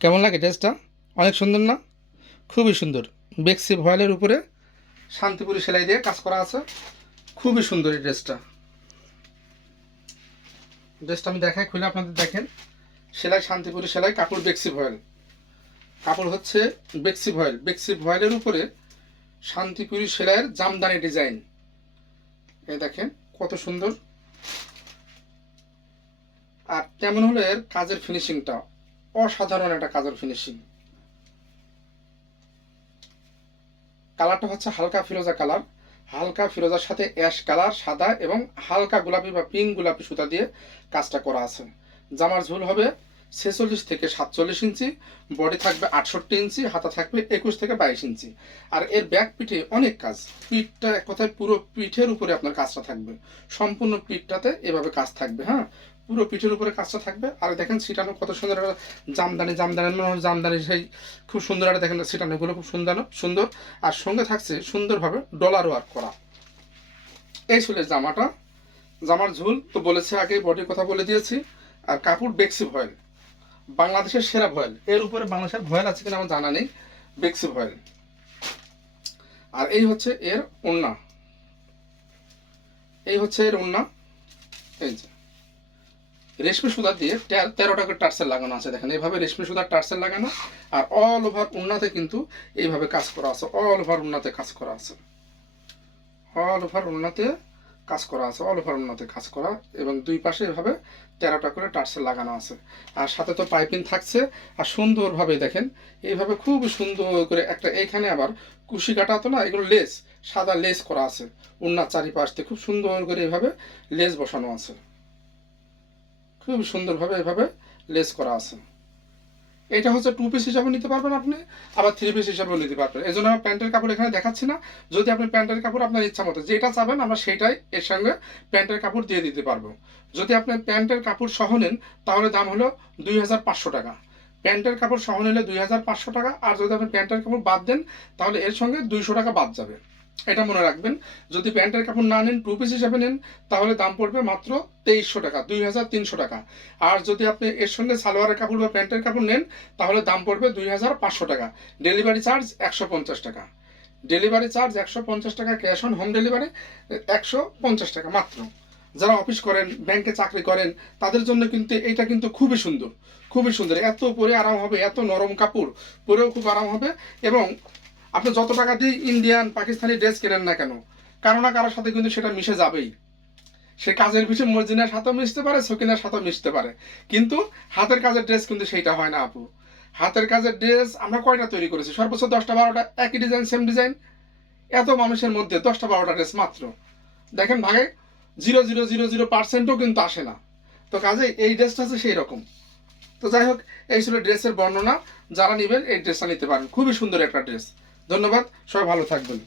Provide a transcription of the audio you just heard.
কেমন লাগে ড্রেসটা? অনেক সুন্দর না? খুবই সুন্দর। বেক্সি ভয়েলের উপরে শান্তিপুরি সেলাই দিয়ে কাজ করা আছে। খুবই সুন্দর এই ড্রেসটা। ড্রেসটা আমি দেখাই, খুলে আপনাদের দেখেন। সেলাই শান্তিপুরি সেলাই, কাপড় বেক্সি ভয়েল। কাপড় হচ্ছে বেক্সি ভয়েল। বেক্সি ভয়েলের উপরে শান্তিপুরি সেলাইয়ের জামদানি ডিজাইন। এই দেখেন কত সুন্দর। আর তেমন হলে এর কাজের ফিনিশিংটা অসাধারণ, একটা কাজের ফিনিশিং। কালারটা হচ্ছে হালকা ফিরোজা কালার। হালকা ফিরোজার সাথে অ্যাশ কালার, সাদা এবং হালকা গোলাপি বা পিঙ্ক গোলাপি সুতা দিয়ে কাজটা করা আছে। জামার ঝুল হবে 46 থেকে 47 ইঞ্চি, বডি থাকবে 68 ইঞ্চি, হাতা থাকবে 21 থেকে 22 ইঞ্চি। আর এর ব্যাক পিঠে অনেক কাজ। পিঠটা এক কথায় পুরো পিঠের উপরে আপনার কাজটা থাকবে। সম্পূর্ণ পিঠটাতে এভাবে কাজ থাকবে। হ্যাঁ, পুরো পিঠের উপরে কাজটা থাকবে। আর দেখেন ছিটানো কত সুন্দর একটা জামদানি। জামদানি সেই খুব সুন্দর একটা দেখেন ছিটানোগুলো খুব সুন্দর সুন্দর। আর সঙ্গে থাকছে সুন্দরভাবে ডলার ওয়ার্ক করা। এই ছিল জামাটা। জামার ঝুল তো বলেছি আগে, বডির কথা বলে দিয়েছি। আর কাপড় বেক্সি ভয়েল, বাংলাদেশের সেরা ভয়েল। এর উপরে বাংলাদেশের ভয়েল আছে কিনা আমার জানা নেই। বেক্সি ভয়েল। আর এই হচ্ছে এর ওড়না। এই হচ্ছে এর ওড়না। এই যে রেশমি সুতা দিয়ে 13টা করে টার্সেল লাগানো আছে। দেখেন এইভাবে রেশমি সুতার টার্সেল লাগানো। আর অল ওভার ওড়নাতে কিন্তু এইভাবে কাজ করা আছে। অল ওভার ওড়নাতে কাজ করা আছে। অল ওভার ওড়নাতে কাজ করা আছে। অল ওভার ওড়নাতে কাজ করা। এবং দুই পাশে এভাবে 13টা করে টার্সেল লাগানো আছে। আর সাথে তো পাইপিং থাকছে। আর সুন্দরভাবে দেখেন এইভাবে খুব সুন্দর করে একটা, এইখানে আবার কুশি কাটা তো না, এগুলো লেস, সাদা লেস করা আছে। ওড়নার চারিপাশ দিয়ে খুব সুন্দর করে এইভাবে লেস বসানো আছে। খুব সুন্দরভাবে এভাবে লেস করা আছে। এটা হচ্ছে 2 পিস হিসাবে নিতে পারবেন আপনি, আবার 3 পিস হিসাবেও নিতে পারবেন। এই জন্য আমরা প্যান্টের কাপড় এখানে দেখাচ্ছি না। যদি আপনি প্যান্টের কাপড় আপনার ইচ্ছা মতো যেটা চাবেন, আমরা সেটাই এর সঙ্গে প্যান্টের কাপড় দিয়ে দিতে পারবো। যদি আপনি প্যান্টের কাপড় সহ নেন তাহলে দাম হলো 2500 টাকা। প্যান্টের কাপড় সহ নিলে 2500 টাকা। আর যদি আপনি প্যান্টের কাপড় বাদ দেন তাহলে এর সঙ্গে 200 টাকা বাদ যাবে। এটা মনে রাখবেন। যদি প্যান্টের কাপড় না নেন, 2 পিস হিসাবে নেন, তাহলে দাম পড়বে মাত্র 2300 টাকা, 2300 টাকা। আর যদি আপনি এর সঙ্গে সালোয়ারের কাপড় বা প্যান্টের কাপড় নেন তাহলে দাম পড়বে 2500 টাকা। ডেলিভারি চার্জ 150 টাকা। ডেলিভারি চার্জ 150 টাকা। ক্যাশ অন হোম ডেলিভারি 150 টাকা মাত্র। যারা অফিস করেন, ব্যাংকে চাকরি করেন, তাদের জন্য কিন্তু এটা কিন্তু খুবই সুন্দর। খুবই সুন্দর। এত পরে আরাম হবে, এত নরম কাপড়, পরেও খুব আরাম হবে। এবং আপনি যত টাকা দিয়ে ইন্ডিয়ান পাকিস্তানি ড্রেস কেনেন না কেন, কারো না কারোর সাথে কিন্তু সেটা মিশে যাবেই। সে কাজের পিছনে মর্জিনার সাথেও মিশতে পারে, সকিনার সাথেও মিশতে পারে, কিন্তু হাতের কাজের ড্রেস কিন্তু সেইটা হয় না আপু। হাতের কাজের ড্রেস আমরা কয়টা তৈরি করেছি? সর্বোচ্চ 10টা 12টা, একই ডিজাইন, সেম ডিজাইন। এত মানুষের মধ্যে 10টা 12টা ড্রেস মাত্র। দেখেন ভাগে 0.000% কিন্তু আসে না। তো কাজে এই ড্রেসটা হচ্ছে সেই রকম। তো যাই হোক, এই ছিল ড্রেসের বর্ণনা। যারা নেবেন এই ড্রেসটা নিতে পারেন। খুবই সুন্দর একটা ড্রেস। ধন্যবাদ, সবাই ভালো থাকবেন।